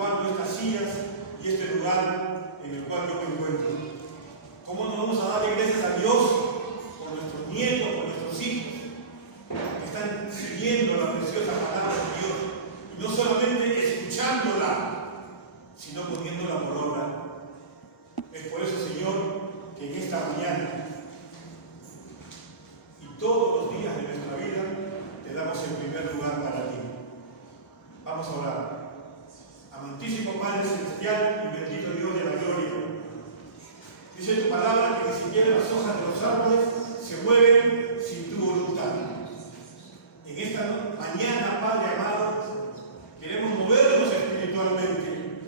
ocupando estas sillas y este lugar en el cual yo me encuentro. ¿Cómo no vamos a darle gracias a Dios por nuestros nietos, por nuestros hijos, que están siguiendo la preciosa palabra de Dios? Y no solamente escuchándola, sino poniéndola por obra. Es por eso, Señor, que en esta mañana y todos los días de nuestra vida te damos el primer lugar para ti. Vamos a orar. Amantísimo Padre Celestial y bendito Dios de la gloria, dice tu palabra que ni siquiera las hojas de los árboles se mueven sin tu voluntad. En esta mañana, Padre amado, queremos movernos espiritualmente,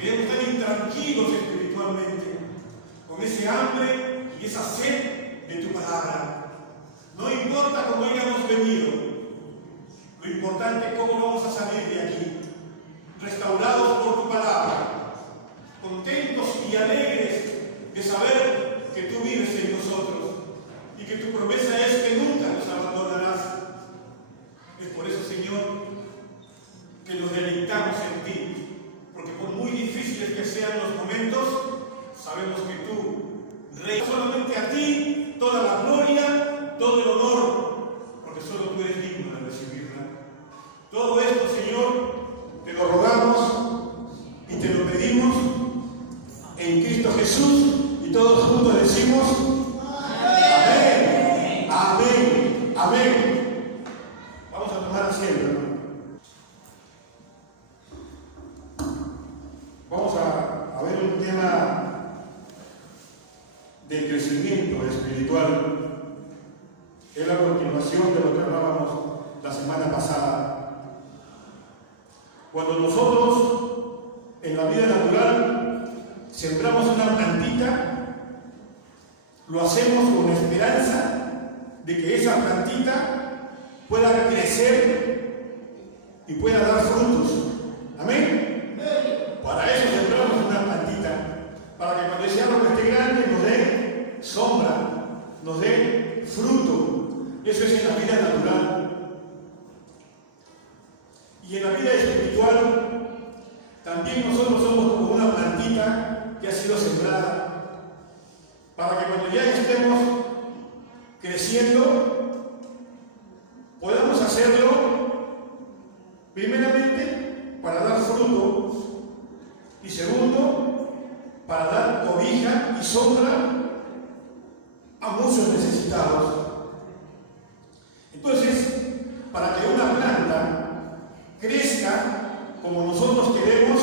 queremos estar intranquilos espiritualmente, con ese hambre y esa sed de tu palabra. No importa cómo hayamos venido, lo importante es cómo vamos a salir de aquí, restaurados por tu palabra, contentos y alegres de saber que tú vives en nosotros y que tu promesa es que nunca nos abandonarás. Es por eso, Señor, que nos deleitamos en ti, porque por muy difíciles que sean los momentos, sabemos que tú reinas. Solamente a ti toda la gloria, todo el honor, porque solo tú eres digno de recibirla. Todo esto, Señor, te lo rogamos y te lo pedimos en Cristo Jesús, y todos juntos decimos amén, amén, amén. Vamos a tomar asiento, hermano. Vamos a ver un tema de crecimiento espiritual. Es la continuación de lo que hablábamos la semana pasada. Cuando nosotros en la vida natural sembramos una plantita, lo hacemos con la esperanza de que esa plantita pueda crecer y pueda dar frutos. Amén. Para eso sembramos una plantita, para que cuando ese árbol esté grande nos dé sombra, nos dé fruto. Eso es en la vida natural. Y en la vida espiritual, también nosotros somos como una plantita que ha sido sembrada, para que cuando ya estemos creciendo, podamos hacerlo, primeramente, para dar fruto, y segundo, para dar cobija y sombra a muchos necesitados. Entonces, para que una planta crezca como nosotros queremos,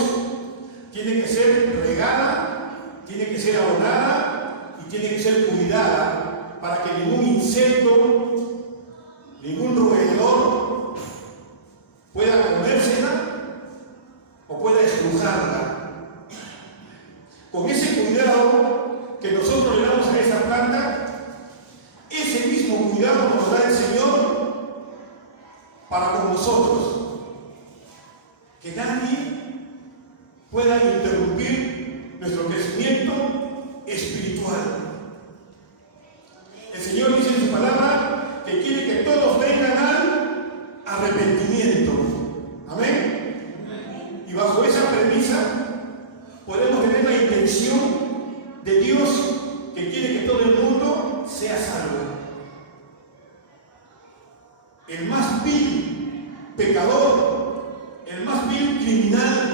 tiene que ser regada, tiene que ser abonada y tiene que ser cuidada para que ningún insecto, ningún roedor pueda comérsela o pueda estrujarla. Con ese cuidado que nosotros le damos a esa planta, ese mismo cuidado nos da el Señor para con nosotros. Que nadie pueda interrumpir nuestro crecimiento espiritual. El Señor dice en su palabra que quiere que todos vengan al arrepentimiento. Amén. Y bajo esa premisa podemos tener la intención de Dios, que quiere que todo el mundo sea salvo. El más vil pecador, el más vil criminal,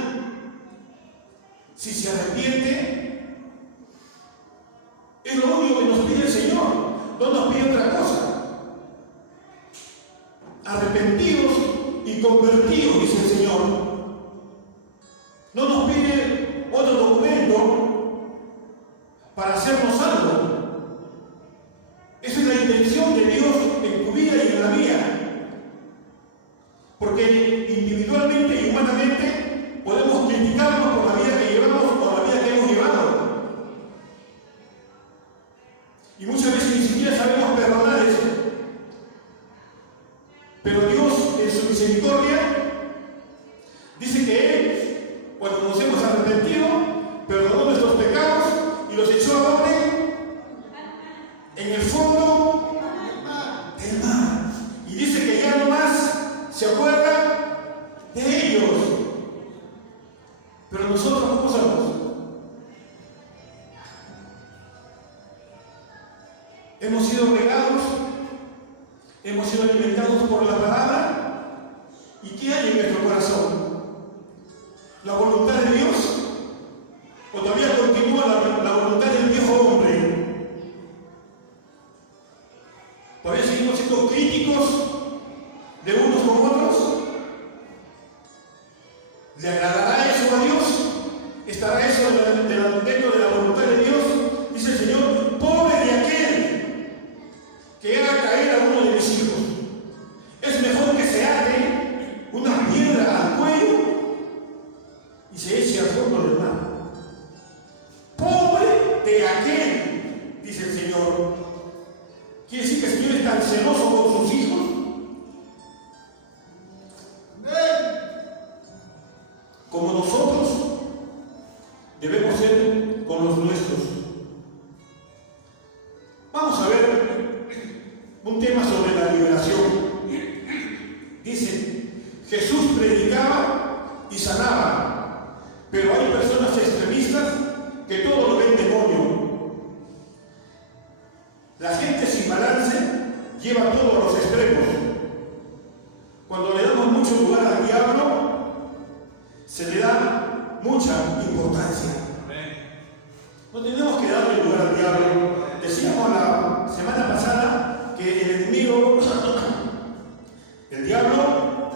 si se arrepiente, es lo único que nos pide el Señor. No nos pide otra cosa. Arrepentidos y convertidos, dice el Señor. No nos pide otro documento para hacernos salvos. Esa es la intención de Dios en tu vida y en la mía. Porque individualmente y humanamente podemos criticarnos por la vida que llevamos o por la vida que hemos llevado. Y muchas veces ni siquiera sabemos perdonar eso. Pero Dios, en su misericordia, dice que Él, cuando nos hemos arrepentido, perdonó nuestros pecados y los echó a dónde? En el fondo del mar. Y dice que ya no más se acuerda de ellos. Pero nosotros, ¿cómo somos? Hemos sido regados, hemos sido alimentados por la palabra. ¿Y qué hay en nuestro corazón? ¿La voluntad de Dios? ¿O todavía continúa la voluntad del viejo hombre? ¿Todavía seguimos siendo críticos de unos con otros? ¿Le agradará eso a Dios? ¿Estará eso dentro de la voluntad de Dios? Dice el Señor, pobre de aquel que haga caer a uno de mis hijos. Es mejor que se ate una piedra al cuello y se eche al fondo del mar. Pobre de aquel, dice el Señor. Quiere decir que el Señor es tan celoso con sus hijos. Como nosotros debemos ser con los nuestros. Vamos a ver un tema sobre la liberación. Dice, Jesús predicaba y sanaba, pero hay personas extremistas que todo lo ven demonio. La gente sin balance lleva todo a los extremos. Cuando le damos mucho lugar al diablo, se le da mucha importancia. No tenemos que darle lugar al diablo. Decíamos la semana pasada que el enemigo, el diablo,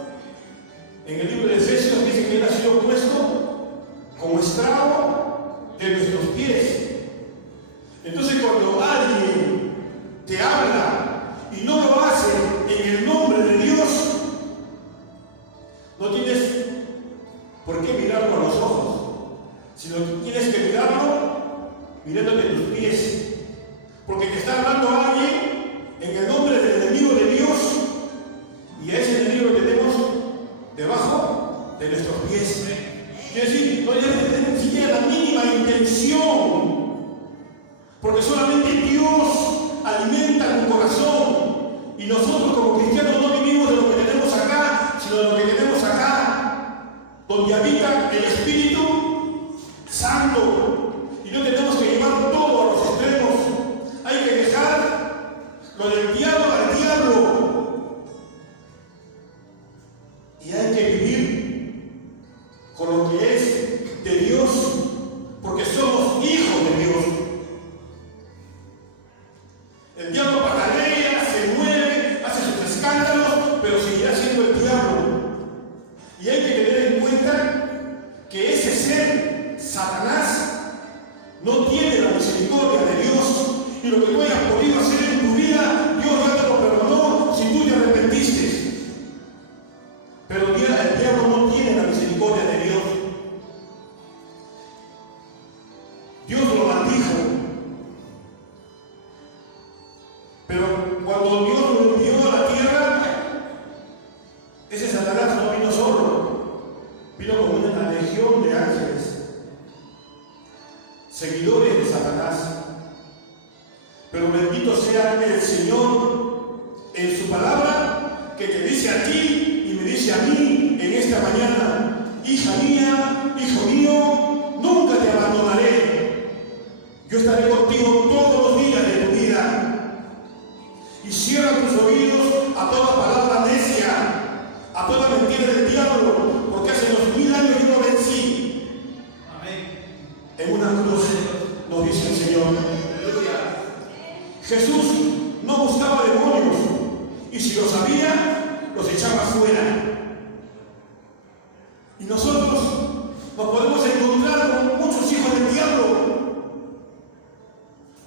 en el libro de Efesios dice que él ha sido puesto como estrado de nuestros pies. Entonces cuando alguien te habla y no lo hace en el nombre de Dios, no tienes por qué mirarlo a los ojos, sino que tienes que mirarlo mirándote tus pies, porque te está hablando alguien en el nombre del enemigo de Dios, y a ese enemigo lo tenemos debajo de nuestros pies. Quiere decir, no debes tener ni siquiera la mínima intención, porque solamente Dios alimenta tu corazón, y nosotros como cristianos no vivimos de lo que tenemos acá, sino de lo que tenemos acá, donde habita el Espíritu Santo, y no tenemos que llevar todo a los extremos. Hay que dejar lo del diablo al diablo, y hay que vivir con lo que es de Dios, porque somos hijos de Dios. El diablo patalea, se mueve, hace sus escándalos, pero seguirá siendo el diablo. Y hay que tener en cuenta que ese ser, Satanás, no tiene la misericordia de Dios. Y lo que tú hayas podido hacer en tu vida, Dios ya te lo perdonó si tú te arrepentiste. Pero el diablo no tiene la misericordia de Dios. Dios lo maldijo. Pero cuando Dios lo envió a la tierra, ese Satanás no vino solo, vino con una legión de ángeles, seguidores de Satanás. Pero bendito sea el Señor en su palabra, que te dice a ti y me dice a mí en esta mañana: hija mía, hijo mío, nunca te abandonaré. Yo estaré contigo todos los días de tu vida. Y cierra tus oídos a toda palabra necia, a toda mentira del diablo, porque hace 2000 años yo lo vencí. Amén. En una cruz nos dice el Señor. Jesús no buscaba demonios, y si los había, los echaba fuera. Y nosotros nos podemos encontrar con muchos hijos del diablo,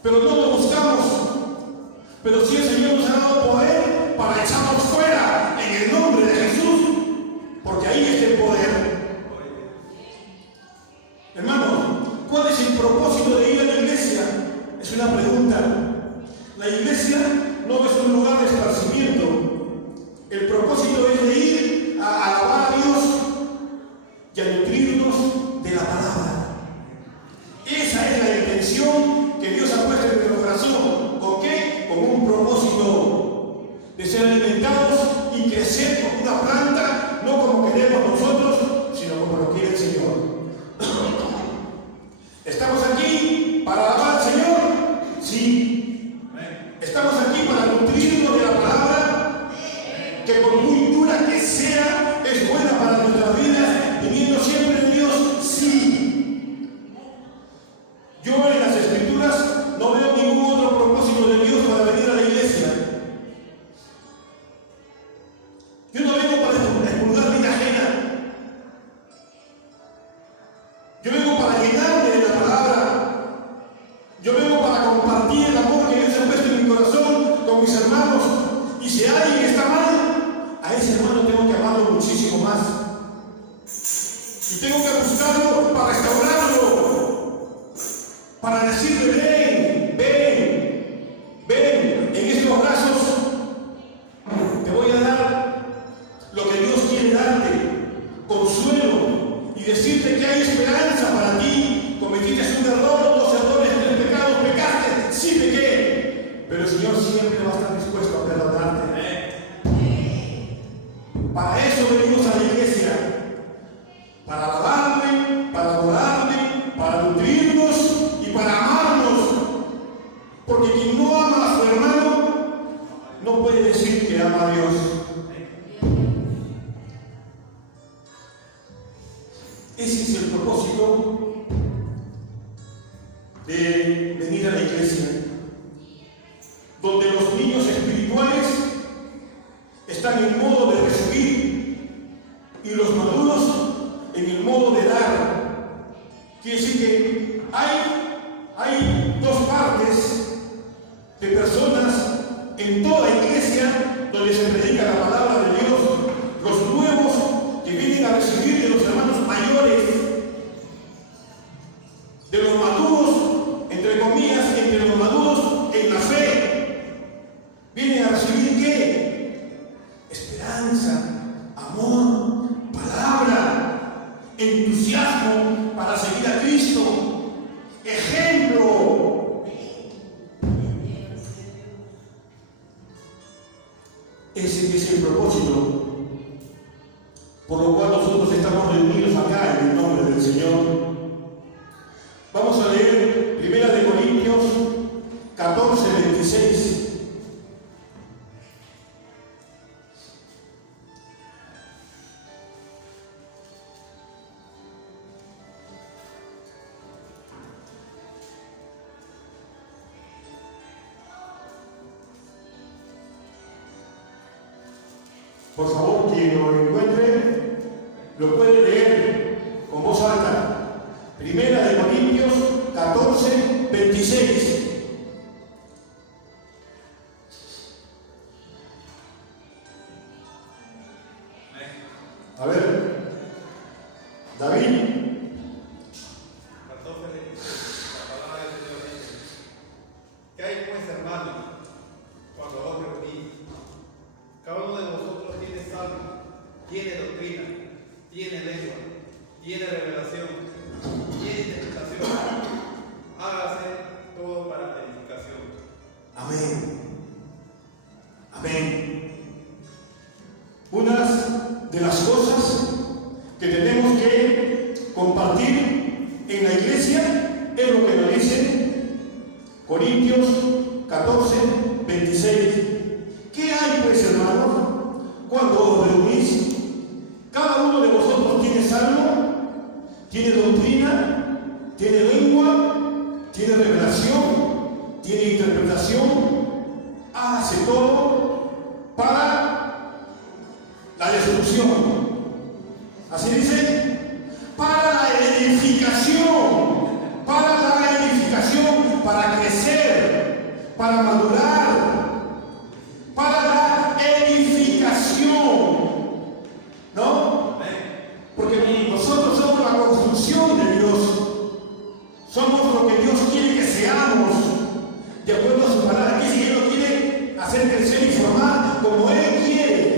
pero no lo buscamos. Pero sí el Señor nos ha dado poder para echarnos fuera en el nombre de Jesús, porque ahí está el poder. Hermanos, ¿cuál es el propósito de ir a la iglesia? Es una pregunta. La iglesia no es un lugar de esparcimiento. El propósito es de ir a alabar a Dios y a nutrirnos de la palabra. Esa es la intención que Dios ha puesto en nuestro corazón. ¿Con qué? Con un propósito de ser alimentados y crecer como una planta, no como queremos nosotros, sino como lo quiere el Señor. Y tengo que buscarlo para restaurarlo, para decirle, ven, ven, ven, en estos brazos te voy a dar lo que Dios quiere darte, consuelo, y decirte que hay esperanza para ti. Cometiste un error, 2 errores, 3 pecados, pecaste, sí pequé, pero el Señor siempre va a estar dispuesto a perdonarte. Para eso venimos a la iglesia, para alabarle, para adorarle, para nutrirnos y para amarnos, porque quien no ama a su hermano no puede decir que ama a Dios. Ese es el propósito de venir a la iglesia, donde los niños espirituales están en modo de recibir y los maduros en el modo de dar. Quiere decir que hay 2 partes de personas en toda iglesia donde se predica la palabra de Dios: los nuevos que vienen a recibir de los hermanos mayores, de los maduros, entre comillas, entre los maduros en la fe. Vienen a recibir ¿qué? Esperanza, amor, palabra, entusiasmo para seguir a Cristo, ejemplo. Ese es el propósito por lo cual nosotros estamos reunidos acá en el nombre del Señor. Vamos a leer 1 Corintios 14, 26. Por favor, quien lo encuentre, lo puede leer con voz alta. 1 Corintios 14, 26. A ver, David. 14, la palabra del Señor dice: ¿qué hay pues, hermanos, cuando os reunís? Cada uno de vosotros tiene salmo, tiene doctrina, tiene lengua, tiene revelación, tiene interpretación. Hágase todo para la edificación. Amén. Amén. Unas de las cosas que tenemos que compartir en la iglesia es lo que nos dice Corintios 14, 26. ¿Qué hay pues, hermanos, cuando os reunís? Cada uno de vosotros tiene salmo, tiene doctrina, tiene lengua, tiene revelación, tiene interpretación. Hágase todo para la destrucción. Así dice, para la edificación, para crecer, para madurar, para la edificación, ¿no? Porque nosotros somos la construcción de Dios, somos lo que Dios quiere que seamos, de acuerdo a su palabra. Que si Él lo quiere hacer crecer y formar como Él quiere.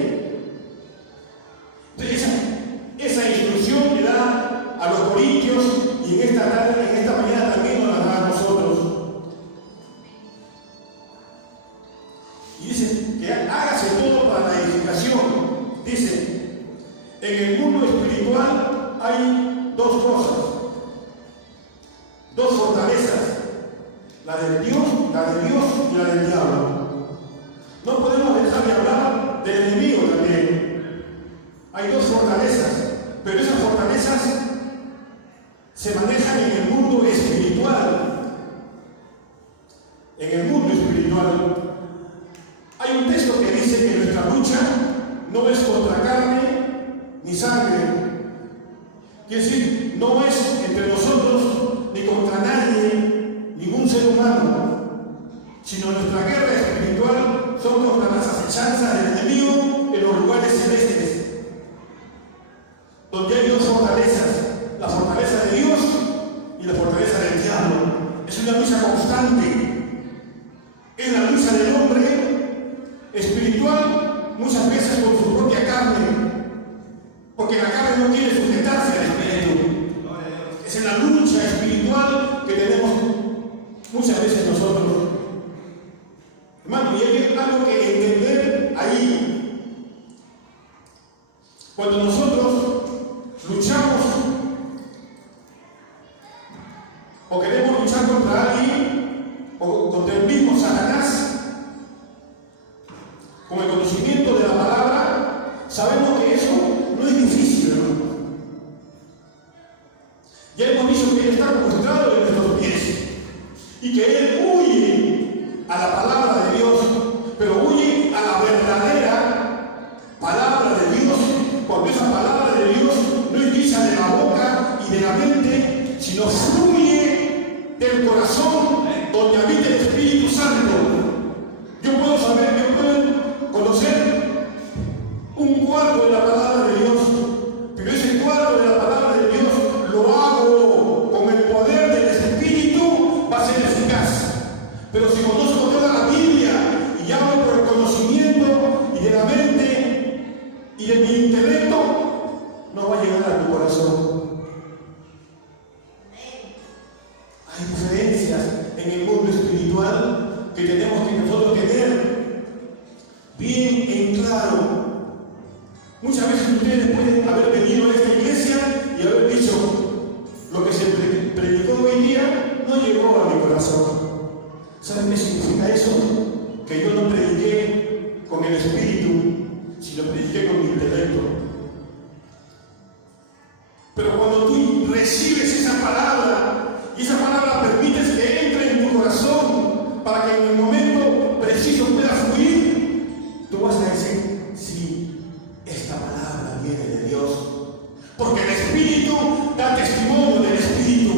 Entonces, esa instrucción le da a los corintios, y en esta tarde, en esta mañana también nos la da a nosotros. Y dice que hágase todo para la edificación. Dice, en el mundo espiritual hay 2 cosas, 2 fortalezas: la de Dios y la del diablo. No podemos dejar de hablar del enemigo también. Hay 2 fortalezas, pero esas fortalezas se manejan en el mundo espiritual. En el mundo espiritual hay un texto que dice que nuestra lucha no es contra carne ni sangre. Quiere decir, no es entre nosotros ni contra nadie, ningún ser humano, sino nuestra guerra espiritual son contra las acechanzas del enemigo en los lugares celestes, donde hay 2 fortalezas: una lucha constante. Es la lucha del hombre espiritual, muchas veces con su propia carne, porque la carne no quiere sujetarse al espíritu. Es en la lucha espiritual que tenemos muchas veces nosotros. Hermano, y hay algo que entender ahí. Cuando nosotros luchamos o queremos luchar contra alguien o contra el mismo Satanás, con el conocimiento de la palabra, sabemos que eso no es difícil, hermano. Ya hemos dicho que Él está postrado en nuestros pies y que Él huye a la palabra de Dios, pero huye a la verdadera palabra de Dios, cuando esa palabra de Dios no es dicha de la boca y de la mente, sino fluye del corazón donde habita el Espíritu Santo. Yo puedo saber, yo puedo conocer un cuarto de la palabra de Dios, pero ese cuarto de la palabra de Dios lo hago con el poder del Espíritu, va a ser eficaz. Pero si conozco toda la Biblia y hablo por el conocimiento y de la mente y de mi intelecto, no va a llegar a tu corazón. Hay diferencias en el mundo espiritual que tenemos que nosotros tener bien en claro. Muchas veces ustedes pueden haber venido a esta iglesia y haber dicho: lo que se predicó hoy día no llegó a mi corazón. ¿Saben qué significa eso? Que yo no prediqué con el espíritu, sino prediqué con mi intelecto. Pero cuando tú recibes esa palabra, y esa palabra permites que entre en tu corazón para que en el momento preciso pueda fluir, tú vas a decir: sí, esta palabra viene de Dios, porque el Espíritu da testimonio del Espíritu.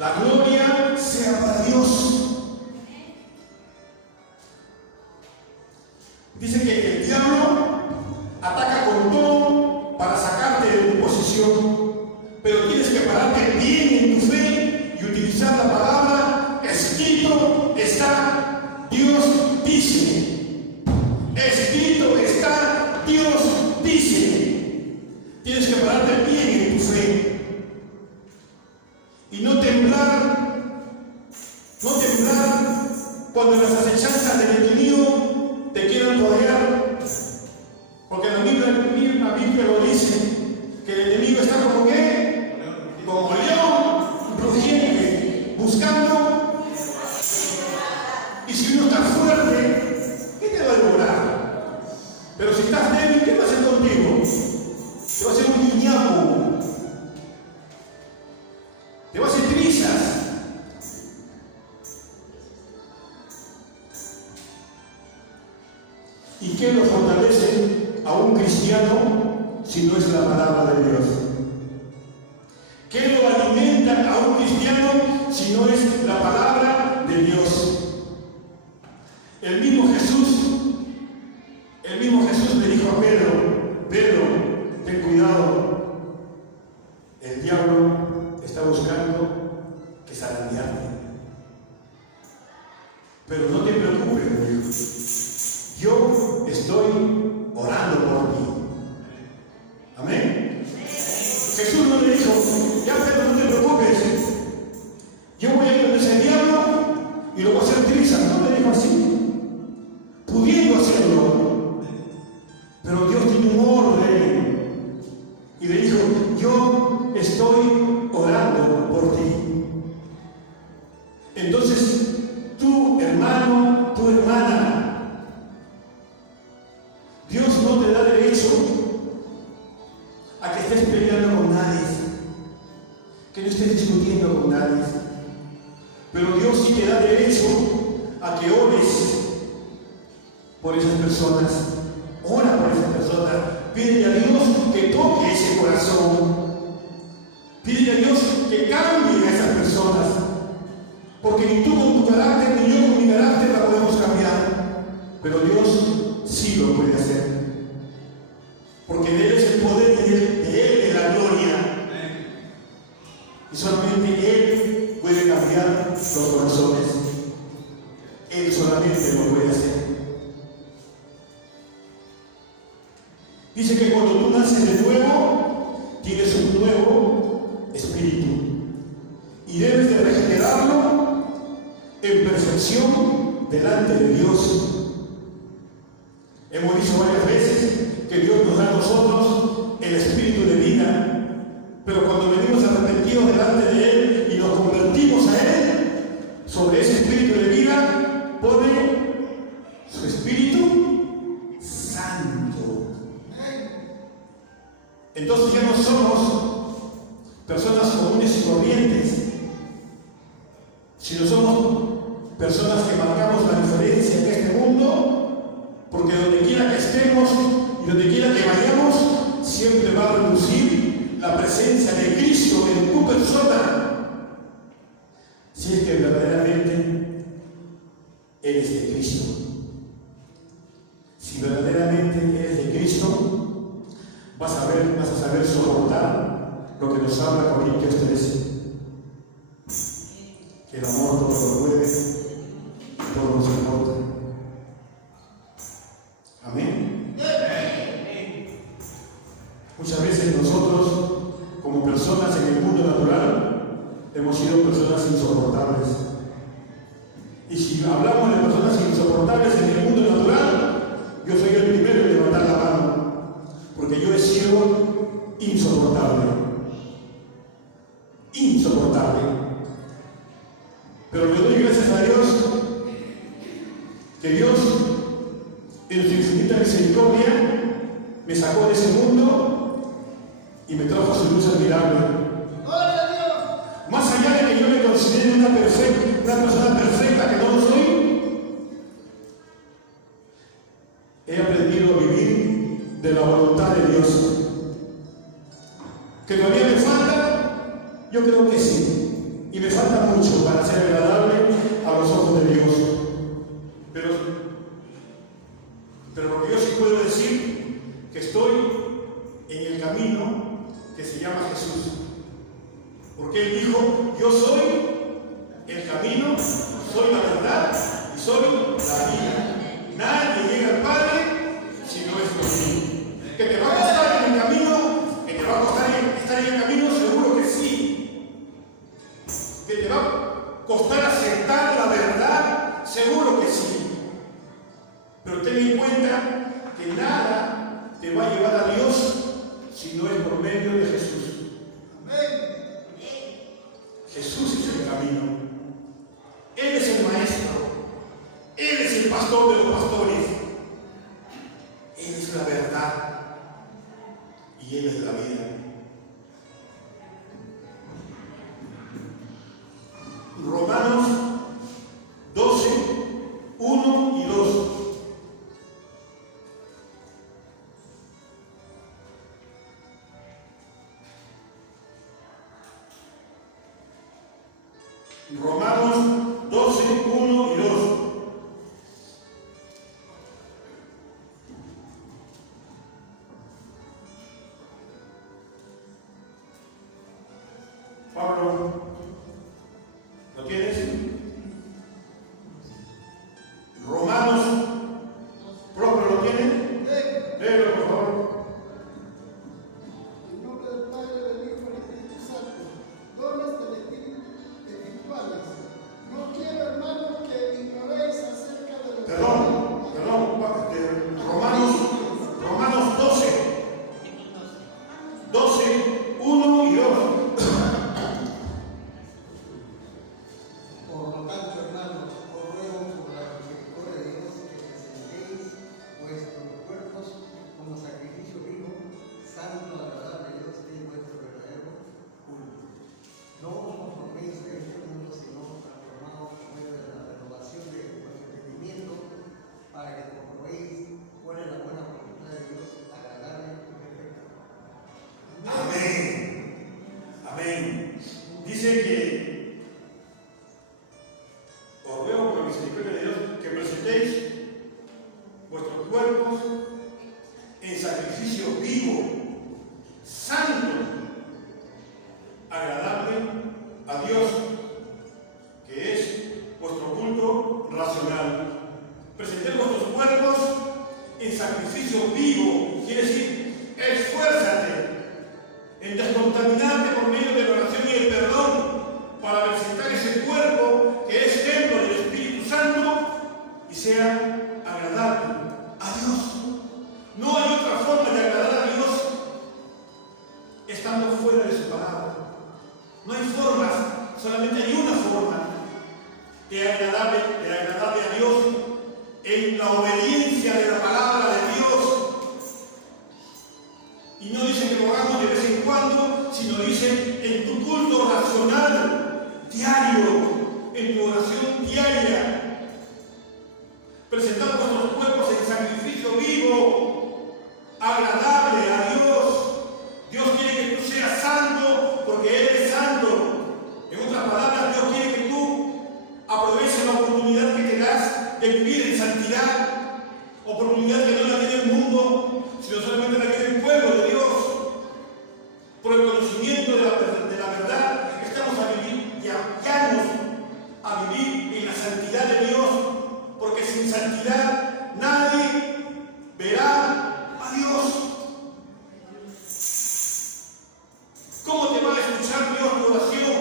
La gloria sea para Dios. Dice que el diablo ataca con todo para sacarte de tu posición, pero tienes que pararte bien en tu fe y utilizar la palabra: escrito está, Dios dice. Escrito está, Dios dice. Tienes que pararte bien en tu fe y no temblar cuando las acechanzas del enemigo te quieran rodear, porque la Biblia lo dice, que el enemigo está como ¿qué? Como león rugiente, buscando. Y si uno está fuerte, ¿qué te va a devorar? Pero si estás débil, ¿qué va a hacer contigo? Te va a hacer un guiñapo, te va a hacer trizas. ¿Y qué lo fortalece a un cristiano si no es la palabra de Dios? ¿Qué lo alimenta a un cristiano si no es la palabra de Dios? El mismo Jesús le dijo a Pedro: Pedro, ten cuidado, el diablo está buscando que zarandearte. Pero no te preocupes, me dijo, yo estoy orando por ti. Amén. Jesús no le dijo: ya Pedro, no te preocupes, yo voy a ir donde ese diablo y lo voy a hacer trizas. No le dijo así, pudiendo hacerlo, pero Dios tiene un orden y le dijo: yo estoy orando por ti. Entonces, tú, hermano, tu hermana, Dios no te da derecho a que estés peleando con nadie, que no estés discutiendo con nadie, pero Dios sí te da derecho a que ores por esas personas. Ora por esas personas, pide a Dios que toque ese corazón, pide a Dios que cambie a esas personas, porque ni tú con tu carácter ni yo con mi carácter la podemos cambiar, pero Dios sí lo puede hacer, porque de Él es el poder y de Él es la gloria, y solamente Él Dice que cuando tú naces de nuevo, tienes un nuevo espíritu. Y debes de regenerarlo en perfección delante de Dios. Hemos dicho varias veces que Dios nos da a nosotros el espíritu de vida, pero cuando venimos arrepentidos delante de Él y nos convertimos a Él, sobre ese espíritu de vida pone su Espíritu Santo. Entonces ya no somos personas comunes y corrientes, sino somos personas que marcamos la diferencia en este mundo, porque donde quiera que estemos y donde quiera que vayamos, siempre va a relucir la presencia de Cristo en tu persona, si es que verdaderamente eres de Cristo. Si verdaderamente eres de Cristo, vas a saber soportar lo que nos habla Corintios 13. Que el amor todo lo puede, todo lo soporta. Amén. Muchas veces nosotros, como personas en el mundo natural, hemos sido personas insoportables. Y si hablamos de personas insoportables en el mundo natural, yo soy el primero en levantar la mano, porque yo he sido insoportable. Insoportable. Pero le doy gracias a Dios que Dios, en su infinita misericordia, me sacó de ese mundo y me trajo su luz admirable. Más allá de que yo me considere una persona perfecta, que no lo soy, he aprendido a vivir de la voluntad de Dios. ¿Que todavía me falta? Yo creo que sí. Y me falta mucho para ser agradable a los ojos de Dios. Pero lo que yo sí puedo decir, que estoy en el camino que se llama Jesús. Porque Él dijo, yo soy el camino, soy la verdad y soy la vida. Nadie llega al Padre si no es por mí. ¿Que te va a costar en el camino? ¿Que te va a costar estar en el camino? Seguro que sí. ¿Que te va a costar aceptar la verdad? Seguro que sí. Pero ten en cuenta que nada te va a llevar a Dios si no es por medio de Jesús. Amén. Jesús es el camino. Él es el maestro. Él es el pastor de los pastores. Él es la verdad. Y Él es la vida. Romanos 12, 1 y 2. Romanos 12, 1 y 2. Pablo, ¿lo tienes? Romanos, ¿Próspero lo tiene? Léelo, por favor. En nombre del Padre, del Hijo y del Espíritu Santo, dones del Espíritu espirituales. No quiero, hermanos, que ignoréis acerca de lo que... Romanos 12, 1 y 2. Por lo tanto, hermanos, os ruego por la misericordia de Dios que presentéis vuestros cuerpos como sacrificio vivo, santo, agradable a Dios, que es vuestro verdadero culto. No os conforméis a este mundo, sino transformaos por medio de la renovación de vuestro entendimiento, para que comprobéis cuál es la buena voluntad de Dios, agradable y perfecta. Amén. Amén. Dice que os ruego por la misericordia de Dios que presentéis vuestros cuerpos en sacrificio vivo, santo, agradable a Dios, que es vuestro culto racional. Presentéis vuestros cuerpos en sacrificio vivo, quiere decir en descontaminarte por medio de la oración y el perdón, para presentar ese cuerpo que es templo del Espíritu Santo y sea agradable a Dios. No hay otra forma de agradar a Dios estando fuera de su palabra. No hay formas, solamente hay una forma de agradarle a Dios, en la obediencia de la palabra de Dios. Y no dice que lo hagamos de vez en cuando, sino dice en tu culto racional, diario, en tu oración diaria. Presentar nuestros cuerpos en sacrificio vivo, agradable a Dios. Dios quiere que tú seas santo porque Él es santo. En otras palabras, Dios quiere que tú aproveches la oportunidad que te das de vivir en santidad. Oportunidad que no la tiene el mundo, sino solamente la tiene el pueblo de Dios. Por el conocimiento de la verdad, estamos llamados a vivir en la santidad de Dios, porque sin santidad nadie verá a Dios. ¿Cómo te va a escuchar Dios tu oración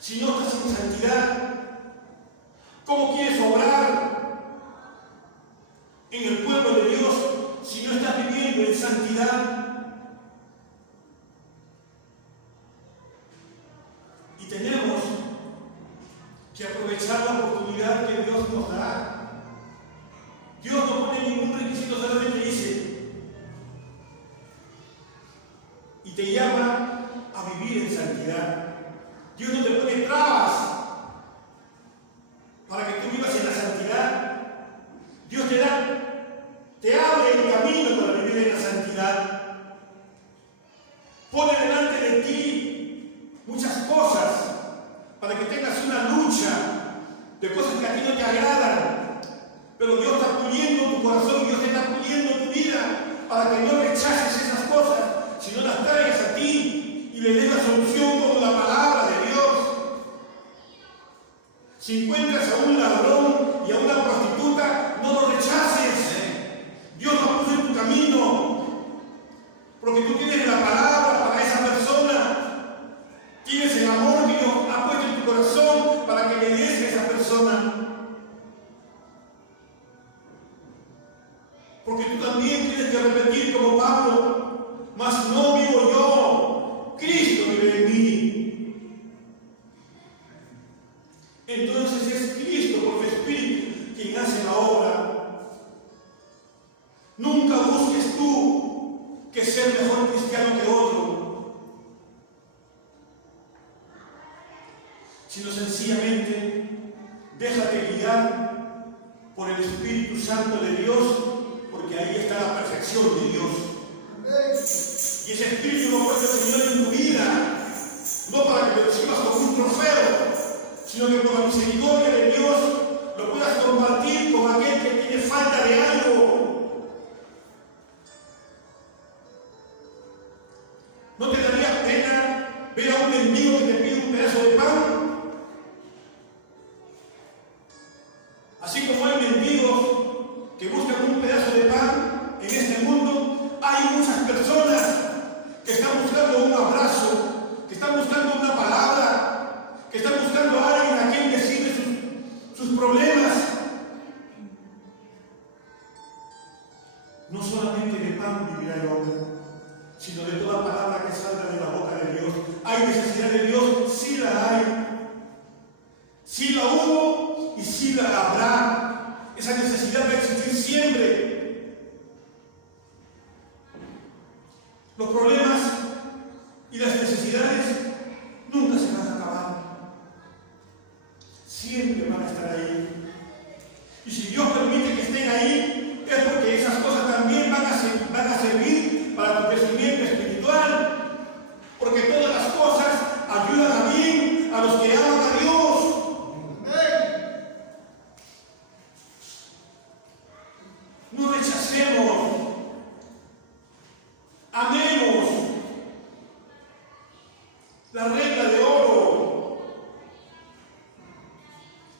si no estás en santidad? ¿Cómo quieres obrar en el pueblo de Dios si no estás viviendo en santidad? Y tenemos que aprovechar la oportunidad que Dios nos da. Dios no pone ningún requisito, solamente dice y te llama a vivir en santidad. Dios no te pone trabas para que tú vivas en la santidad. Dios te abre el camino para vivir en la santidad. Pone delante de ti muchas cosas para que tengas una lucha de cosas que a ti no te agradan. Pero Dios está puliendo tu corazón, Dios está puliendo tu vida para que no rechaces esas cosas, sino las traigas a ti y le des la solución con la palabra de Dios. Si encuentras a un ladrón y a una prostituta, no lo rechaces. Dios lo puso en tu camino, porque tú tienes la palabra para esa persona. Tienes el amor que Dios ha puesto en tu corazón para que le des a esa persona. Porque tú también tienes que repetir como Pablo: mas no vivo yo, Cristo vive en mí. Entonces es Cristo por su Espíritu quien hace la obra. Nunca busques tú que ser mejor cristiano que otro, sino sencillamente déjate guiar por el Espíritu Santo de Dios, porque ahí está la perfección de Dios. Y ese Espíritu lo ha puesto el Señor en tu vida, no para que lo recibas como un trofeo, sino que por la misericordia de Dios lo puedas compartir con aquel que tiene falta de algo. ¿No te daría pena ver a un mendigo que te pide un pedazo de pan? Así como hay mendigos que buscan un pedazo de pan en este mundo, hay muchas personas que están buscando un abrazo, que están buscando una palabra, que están buscando a alguien a quien decirle sus problemas. No solamente de pan vivirá el hombre, sino de toda palabra que salga de la boca de Dios. ¿Hay necesidad de Dios? Sí la hay. Sí la hubo y sí la habrá. Esa necesidad va a existir siempre. Los problemas y las necesidades nunca se van a acabar. Siempre van a estar ahí. Y si Dios permite que estén ahí, es porque esas cosas también van a servir para tu crecimiento espiritual. Porque todas las cosas ayudan a bien a los que aman a Dios. No rechacemos, amemos la regla de oro.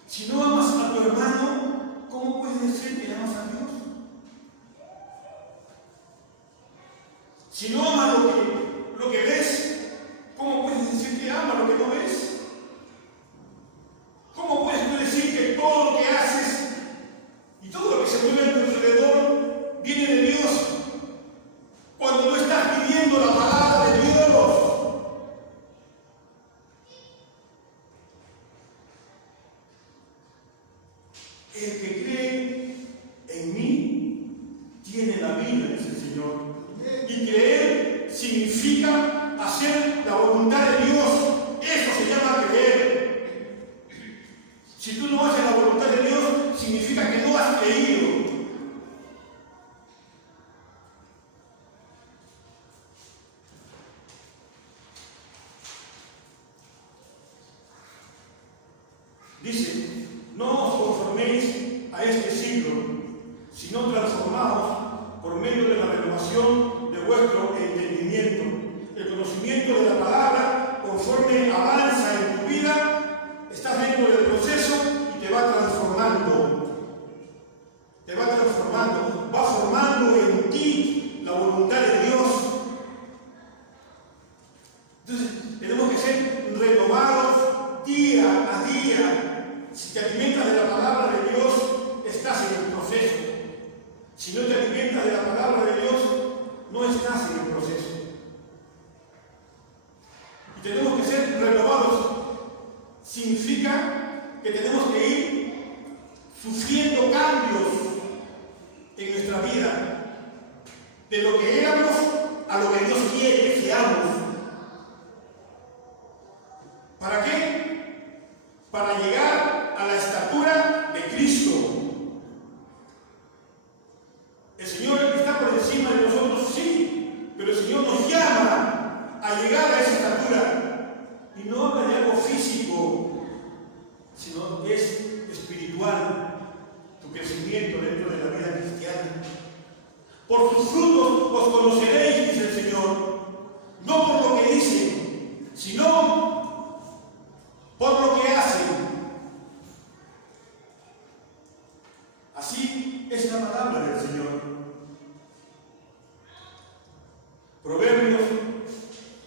Si no amas a tu hermano, ¿cómo puedes decir que amas a Dios? Si no amas lo que lo que ves? ¿Cómo puedes decir que ama lo que no ves? ¿Cómo puedes tú decir que todo lo que haces y todo lo que se mueve a tu alrededor viene de Dios cuando no estás viviendo la palabra de Dios? El que cree en mí tiene la vida, dice el Señor. Y creer significa hacer la voluntad de Dios. Eso se llama creer. Si tú no haces la voluntad de Dios, significa que no has creído. Dice, no os conforméis a este siglo, sino transformaos por medio de la renovación de vuestro entendimiento. El conocimiento de la palabra, conforme avanza en tu vida, estás dentro del proceso y te va transformando. Te va transformando, va formando en ti la voluntad de Dios. Entonces, tenemos que ser renovados día a día. Si te alimentas de la palabra de Dios, estás en el proceso. Si no te alimentas de la palabra de Dios, no estás en el proceso. Y tenemos que ser renovados. Significa que tenemos que ir sufriendo cambios en nuestra vida. De lo que éramos a lo que Dios quiere que seamos. ¿Para qué? Para llegar a la estatura de Cristo. El Señor está por encima de nosotros, sí, pero el Señor nos llama a llegar a esa estatura. Y no habla de algo físico, sino es espiritual, tu crecimiento dentro de la vida cristiana. Por sus frutos os conoceréis, dice el Señor, no por lo que dicen, sino por lo que hacen. Así es la palabra del Señor. Proverbios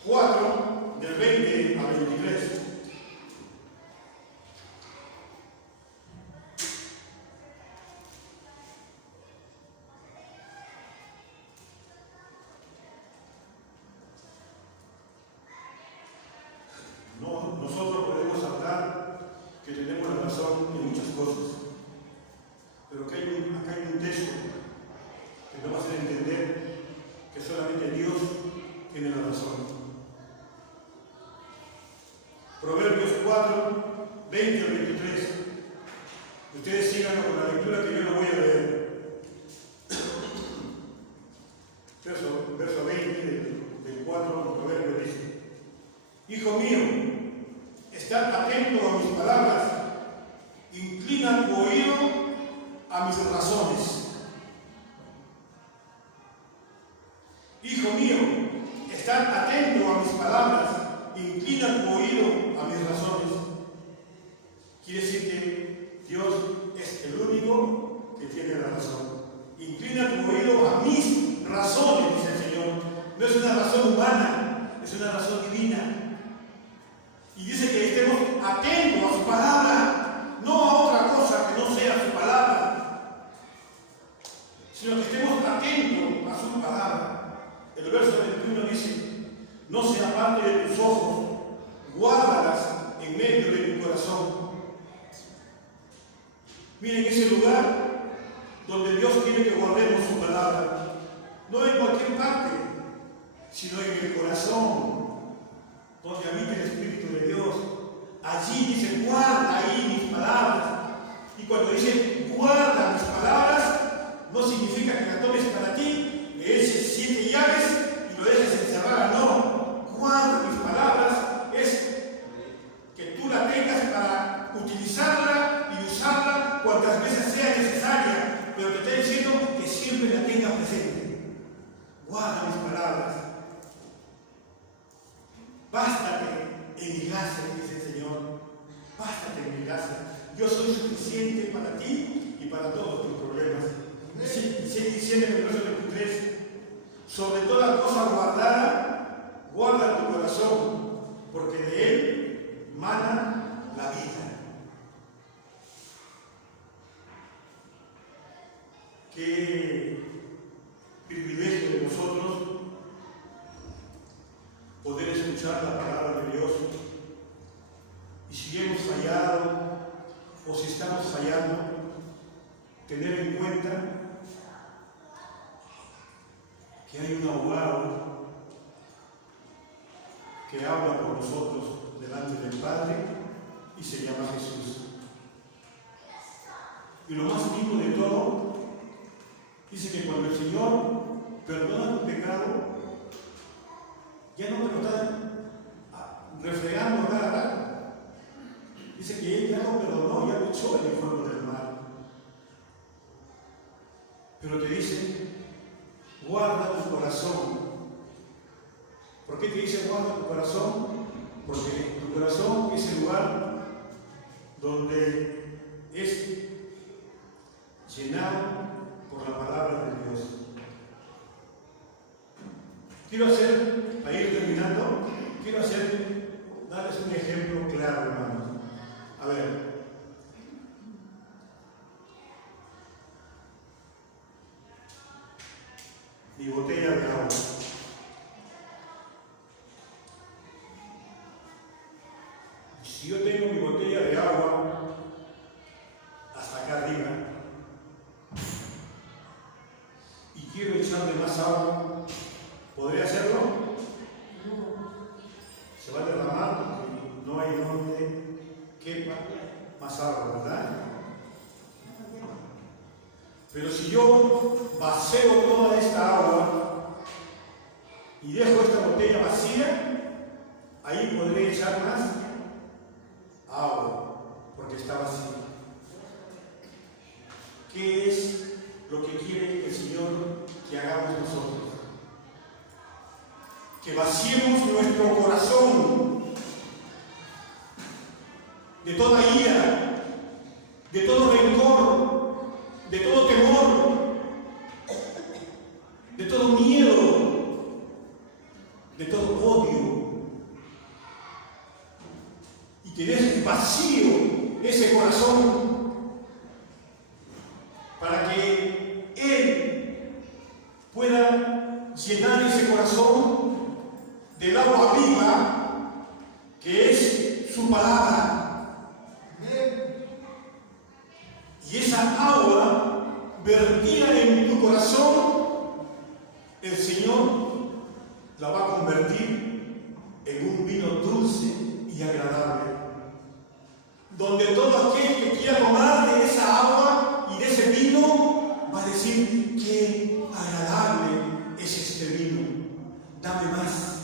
4, del 20 al 23. Nosotros podemos hablar que tenemos la razón en muchas cosas, pero acá hay un texto que nos va a hacer entender que solamente Dios tiene la razón. Proverbios 4, 20 al 23. Ustedes sigan con la lectura que yo no voy a leer. Verso 20 del 4 Proverbios dice: Hijo mío, estad atento a mis palabras, inclina tu oído a mis razones. Hijo mío, estad atento a mis palabras, inclina tu oído a mis razones. Quiere decir que Dios es el único que tiene la razón. Inclina tu oído a mis razones, dice el Señor. No es una razón humana, es una razón divina. Y dice que estemos atentos a su palabra, no a otra cosa que no sea su palabra, sino que estemos atentos a su palabra. El verso 21 dice: no se aparte de tus ojos, guárdalas en medio de tu corazón. Miren ese lugar donde Dios quiere que guardemos su palabra, no en cualquier parte, sino en el corazón, donde habita el Espíritu de Dios. Allí dice: guarda ahí mis palabras. Y cuando dice guarda mis palabras, no significa que la tomes para ti, le eches 7 llaves y lo dejes encerrada. No, guarda mis palabras es que tú la tengas para utilizarla y usarla cuantas veces sea necesaria, pero te está diciendo que siempre la tengas presente. Guarda mis palabras. Bástate en mi gracia, dice el Señor. Bástate en mi gracia. Yo soy suficiente para ti y para todos tus problemas. Y sigue diciendo en el verso 23: sobre toda cosa guardada, Qué privilegio de nosotros poder escuchar la palabra de Dios. Y si hemos fallado o si estamos fallando, tener en cuenta que hay un abogado que habla por nosotros delante del Padre y se llama Jesús. Y lo más lindo de todo, dice que cuando el Señor perdona tu pecado, ya no te lo están refregando cada rato. Dice que Él ya lo perdonó, ya lo echó en el fuego del mar. Pero te dice, guarda tu corazón. ¿Por qué te dice guarda tu corazón? Porque tu corazón es el lugar donde es llenado por la palabra de Dios. Quiero hacer, para ir terminando, darles un ejemplo claro, hermanos. A ver, mi botella de agua. Si yo tengo mi botella de agua hasta acá arriba y quiero echarle más agua, ¿podré hacerlo? Se va a derramar porque no hay donde quepa más agua, ¿verdad? Pero si yo vacío toda esta agua y dejo esta botella vacía, ahí podré echar más agua, porque está vacía. ¿Qué es lo que quiere el Señor que hagamos nosotros? Que vaciemos nuestro corazón de toda ira, de todo rencor, de todo temor, de todo miedo, de todo odio, y que dejes vacío ese corazón para que Él pueda llenar ese corazón del agua viva que es su palabra. Y esa agua vertida en tu corazón, el Señor la va a convertir en un vino dulce y agradable, donde todo aquel que quiera tomar de esa agua y de ese vino va a decir: qué agradable es este vino, dame más.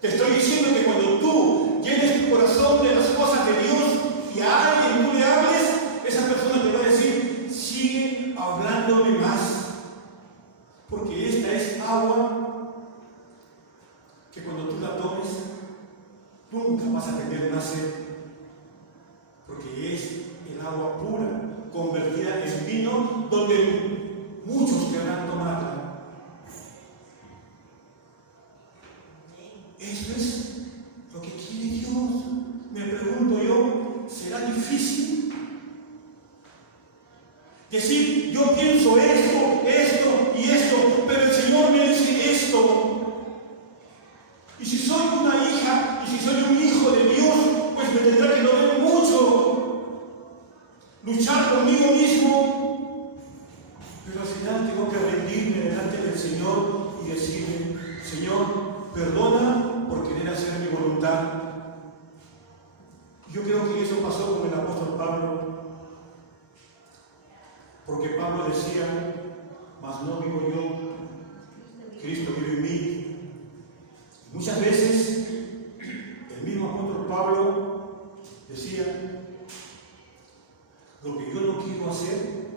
Te estoy diciendo que cuando tú llenes tu corazón de las cosas de Dios y a alguien tú le hables, esa persona te va a decir: sigue hablándome más, porque esta es agua que cuando tú la tomes nunca vas a tener más sed, porque es el agua pura convertida en vino, donde muchos querrán tomarla. Eso es lo que quiere Dios. Me pregunto yo, ¿será difícil decir yo pienso esto y esto, pero el Señor me dice esto? Y si soy una hija y si soy un hijo de Dios, pues me tendrá que doler mucho, luchar conmigo mismo, pero al final tengo que rendirme delante del Señor y decirle: Señor, perdona por querer hacer mi voluntad. Yo creo que eso pasó con el apóstol Pablo, porque Pablo decía: mas no vivo yo, Cristo vive en mí. Muchas veces el mismo apóstol Pablo decía: lo que yo no quiero hacer,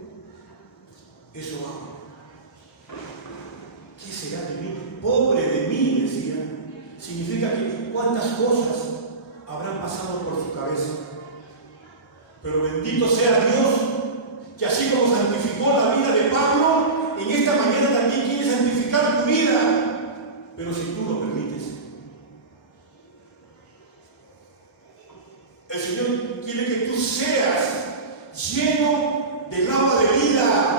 eso hago. ¿Qué será de mí? Pobre de mí, decía. Significa que cuántas cosas habrán pasado por su cabeza. Pero bendito sea Dios, que así como santificó la vida de Pablo, en esta mañana también quiere santificar tu vida. Pero si tú lo permites, el Señor quiere que tú seas lleno del agua de vida.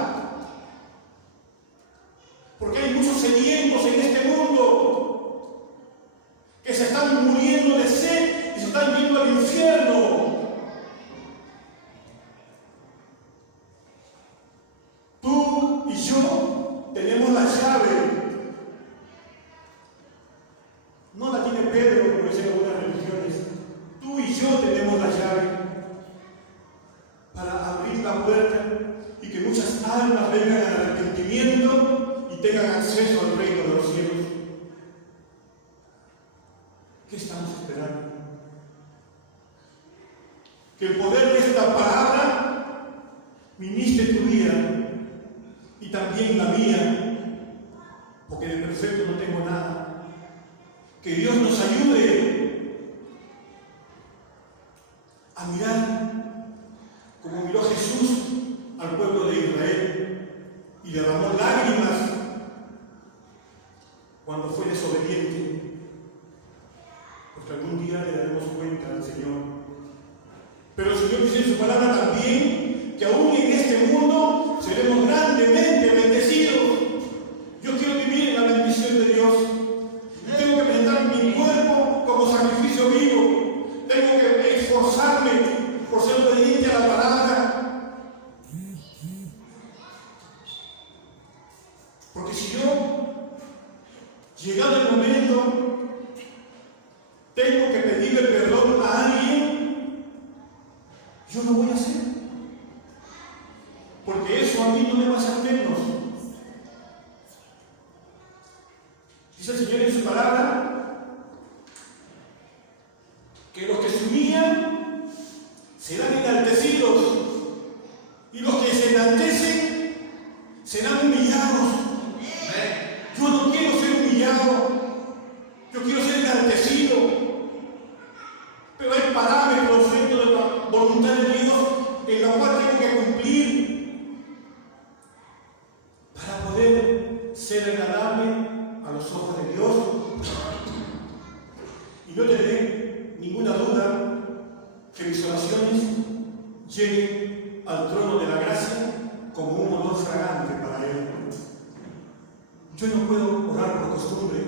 Que el poder de esta palabra ministre tu vida y también la mía, porque de perfecto no tengo nada. Que Dios nos ayude a mirar como miró Jesús al pueblo de Israel y derramó lágrimas cuando fue desobediente, porque algún día le daremos cuenta al Señor. Pero el Señor dice en su palabra también que aún en este mundo seremos grandemente bendecidos. Yo quiero vivir en la bendición de Dios. Tengo que presentar mi cuerpo como sacrificio vivo. Tengo que esforzarme por ser obediente a la palabra. Porque si yo, llegado el momento, tengo que pedirle perdón a alguien, yo lo voy a hacer. Porque eso a mí no me va a hacer menos. Dice el Señor en su palabra que los que se humillan serán enaltecidos y los que se enaltecen serán humillados. Yo no quiero ser humillado, yo quiero ser enaltecido, pero hay parámetros dentro de la voluntad de Dios en la cual tengo que cumplir para poder ser agradable a los ojos de Dios. Y no tendré ninguna duda que mis oraciones lleguen al trono de la gracia como un olor fragante para Él. Yo no puedo orar por costumbre.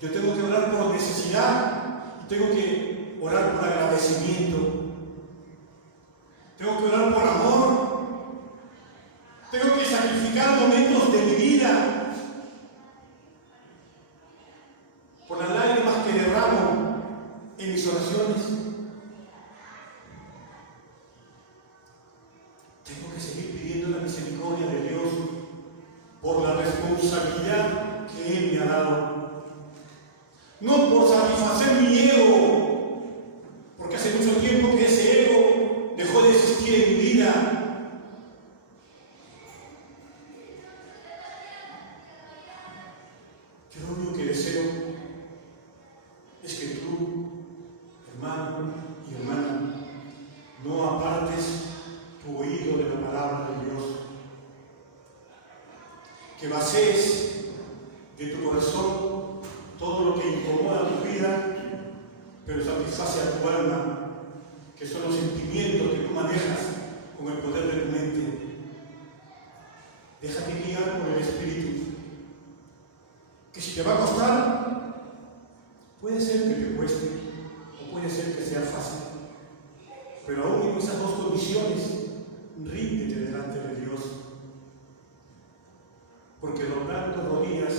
Yo tengo que orar por necesidad y tengo que orar por agradecimiento. Tengo que orar por amor. Tengo que sacrificar momentos de mi vida por las lágrimas que derramo en mis oraciones. Tengo que seguir pidiendo la misericordia de Dios por la responsabilidad que Él me ha dado. No por satisfacer mi ego, porque hace mucho tiempo que ese ego dejó de existir en mi vida. Yo lo único que deseo es que tú, hermano y hermana, no apartes tu oído de la palabra de Dios. Que vacíes de tu corazón todo lo que incomoda tu vida, pero satisface a tu alma, que son los sentimientos que tú manejas con el poder de tu mente. Déjate guiar por el Espíritu, que si te va a costar, puede ser que te cueste, o puede ser que sea fácil, pero aún en esas dos condiciones, ríndete delante de Dios. Porque doblar tus rodillas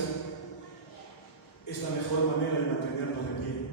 es la mejor manera de mantenernos de pie.